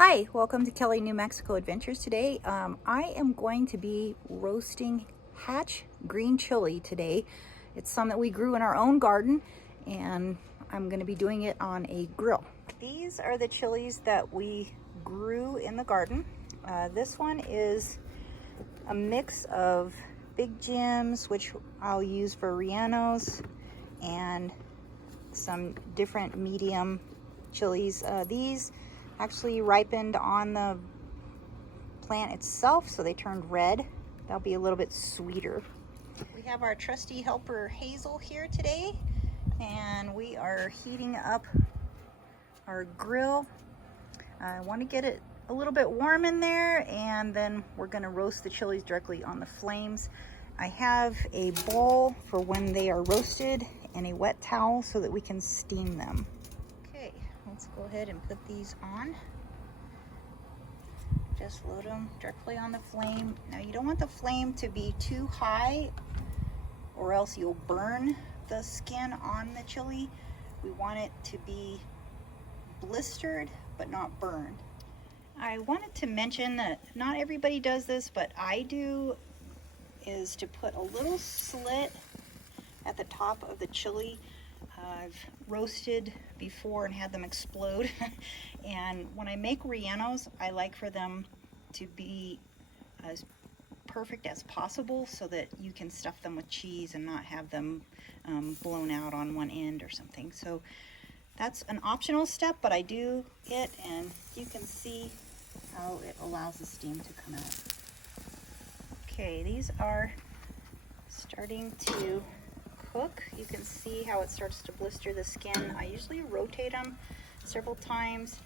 Hi, welcome to Kelly, New Mexico Adventures. Today, I am going to be roasting hatch green chili today. It's some that we grew in our own garden, and I'm going to be doing it on a grill. These are the chilies that we grew in the garden. This one is a mix of Big Jims, which I'll use for rellenos, and some different medium chilies. These actually ripened on the plant itself, so they turned red. They'll be a little bit sweeter. We have our trusty helper Hazel here today, and we are heating up our grill. I want to get it a little bit warm in there, and then we're going to roast the chilies directly on the flames. I have a bowl for when they are roasted and a wet towel so that we can steam them. Okay, let's go ahead and put these on. Just load them directly on the flame. Now you don't want the flame to be too high or else you'll burn the skin on the chili. We want it to be blistered but not burned. I wanted to mention that not everybody does this, but I do, is to put a little slit at the top of the chili. I've roasted before and had them explode. And when I make rellenos, I like for them to be as perfect as possible so that you can stuff them with cheese and not have them blown out on one end or something. So that's an optional step, but I do it, and you can see how it allows the steam to come out. Okay, these are starting to cook. You can see how it starts to blister the skin. I usually rotate them several times.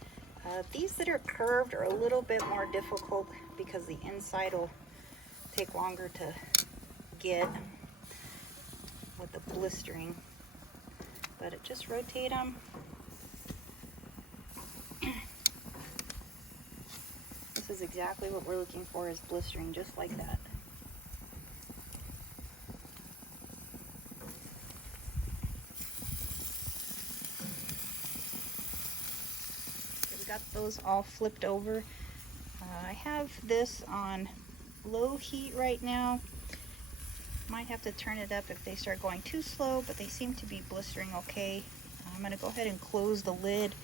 These that are curved are a little bit more difficult because the inside will take longer to get with the blistering, but just rotate them. This is exactly what we're looking for, is blistering just like that. Got those all flipped over. I have this on low heat right now. Might have to turn it up if they start going too slow, but they seem to be blistering okay. I'm going to go ahead and close the lid,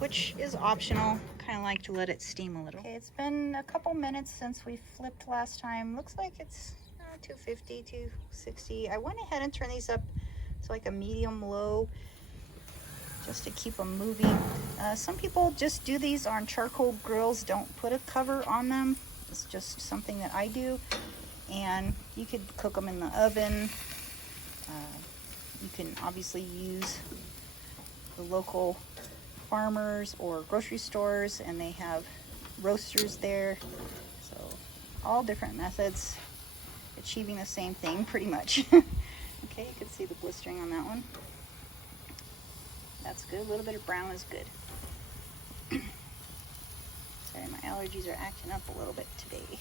which is optional. Kind of like to let it steam a little. Okay, it's been a couple minutes since we flipped last time. Looks like it's 250, 260. I went ahead and turned these up to like a medium low, just to keep them moving. Some people just do these on charcoal grills, don't put a cover on them. It's just something that I do. And you could cook them in the oven. You can obviously use the local farmers or grocery stores, and they have roasters there. So all different methods achieving the same thing pretty much. Okay, you can see the blistering on that one. That's good. A little bit of brown is good. Sorry, my allergies are acting up a little bit today.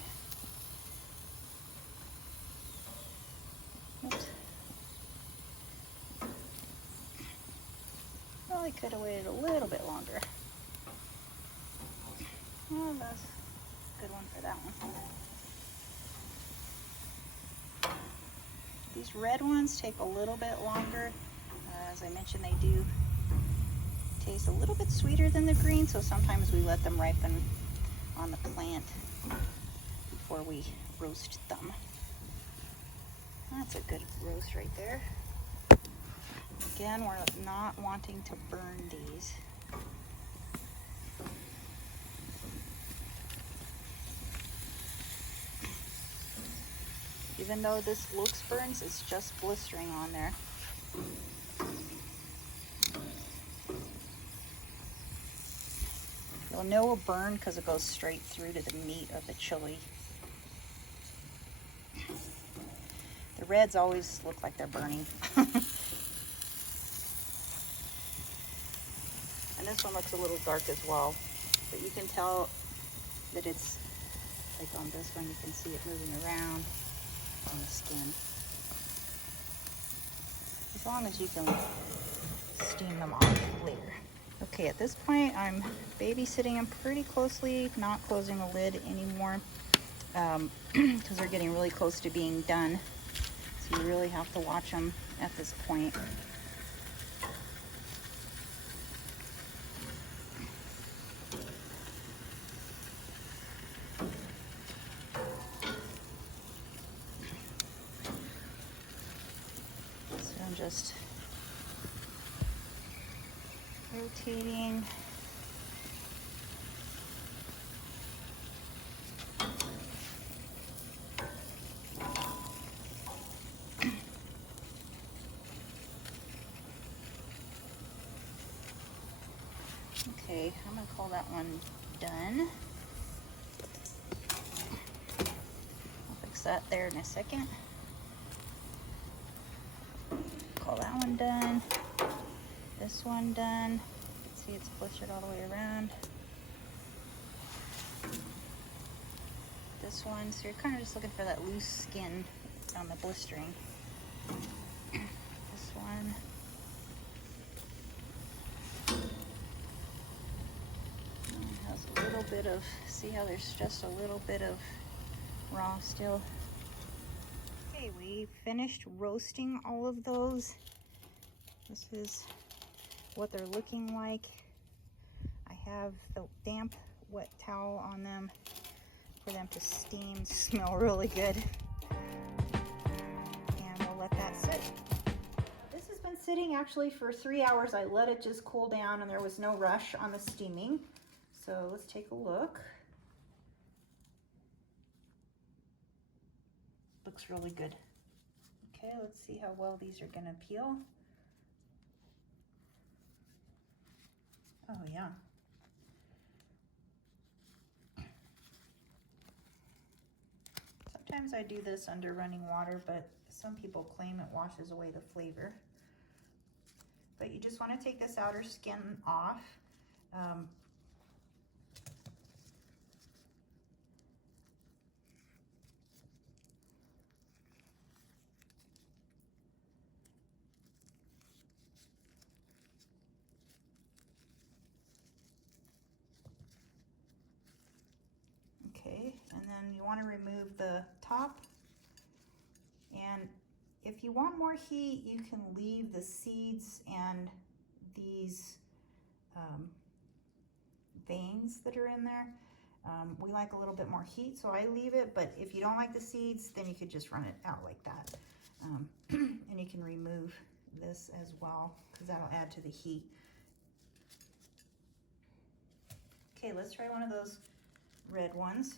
Oops. Probably could have waited a little bit longer. Oh, that's a good one for that one. These red ones take a little bit longer. As I mentioned, they do taste a little bit sweeter than the green, so sometimes we let them ripen on the plant before we roast them. That's a good roast right there. Again, we're not wanting to burn these. Even though this looks burnt, it's just blistering on there. You'll know a burn because it goes straight through to the meat of the chili. The reds always look like they're burning. And this one looks a little dark as well, but you can tell that it's, like on this one, you can see it moving around on the skin. As long as you can steam them off later. Okay, at this point, I'm babysitting them pretty closely, not closing the lid anymore, because they're getting really close to being done. So you really have to watch them at this point. So I'm just rotating. Okay, I'm gonna call that one done. I'll fix that there in a second. Call that one done. This one done. See, it's blistered all the way around. This one, so you're kind of just looking for that loose skin on the blistering. This one. Has a little bit of, see how there's just a little bit of raw still. Okay, we finished roasting all of those. This is what they're looking like. I have the damp, wet towel on them for them to steam, smell really good. And we'll let that sit. This has been sitting actually for 3 hours. I let it just cool down and there was no rush on the steaming. So let's take a look. Looks really good. Okay, let's see how well these are gonna peel. Oh yeah. Sometimes I do this under running water, but some people claim it washes away the flavor. But you just want to take this outer skin off. Okay, and then you want to remove the top. And if you want more heat, you can leave the seeds and these veins that are in there. We like a little bit more heat, so I leave it, but if you don't like the seeds, then you could just run it out like that. And you can remove this as well, because that'll add to the heat. Okay, let's try one of those red ones.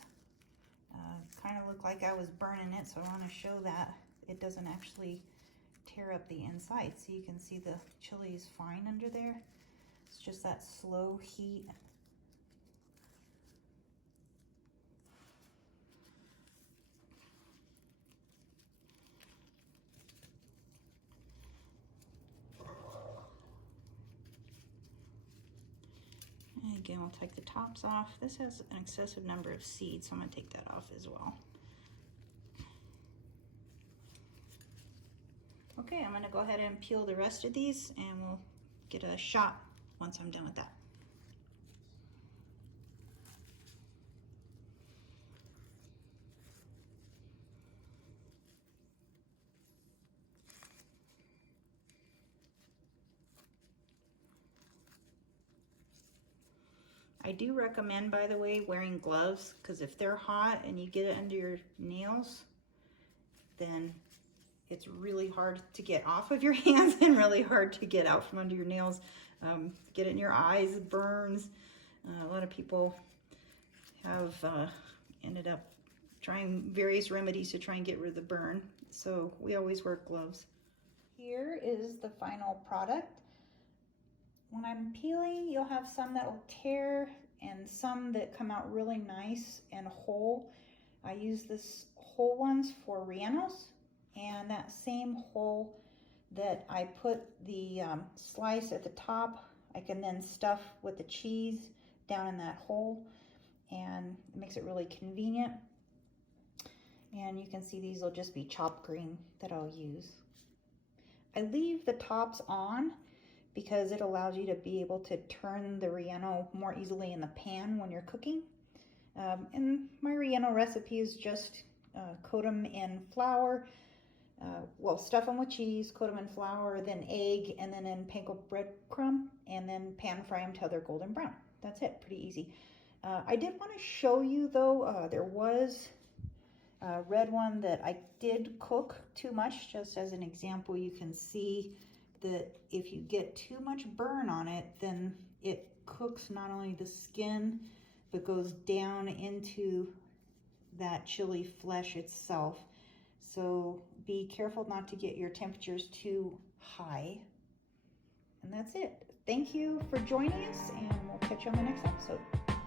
Kind of looked like I was burning it, so I want to show that it doesn't actually tear up the inside. So you can see the chili is fine under there. It's just that slow heat. And again, we'll take the tops off. This has an excessive number of seeds, so I'm going to take that off as well. Okay, I'm going to go ahead and peel the rest of these, and we'll get a shot once I'm done with that. I do recommend, by the way, wearing gloves, because if they're hot and you get it under your nails, then it's really hard to get off of your hands and really hard to get out from under your nails. Get it in your eyes, it burns. A lot of people have ended up trying various remedies to try and get rid of the burn. So we always wear gloves. Here is the final product. When I'm peeling, you'll have some that will tear and some that come out really nice and whole. I use this whole ones for rellenos, and that same hole that I put the slice at the top, I can then stuff with the cheese down in that hole, and it makes it really convenient. And you can see these will just be chopped green that I'll use. I leave the tops on because it allows you to be able to turn the relleno more easily in the pan when you're cooking. And my relleno recipe is just coat them in flour, well, stuff them with cheese, coat them in flour, then egg, and then in panko breadcrumb, and then pan fry them till they're golden brown. That's it, pretty easy. I did want to show you though, there was a red one that I did cook too much. Just as an example, you can see that if you get too much burn on it, then it cooks not only the skin, but goes down into that chili flesh itself. So be careful not to get your temperatures too high. And that's it. Thank you for joining us, and we'll catch you on the next episode.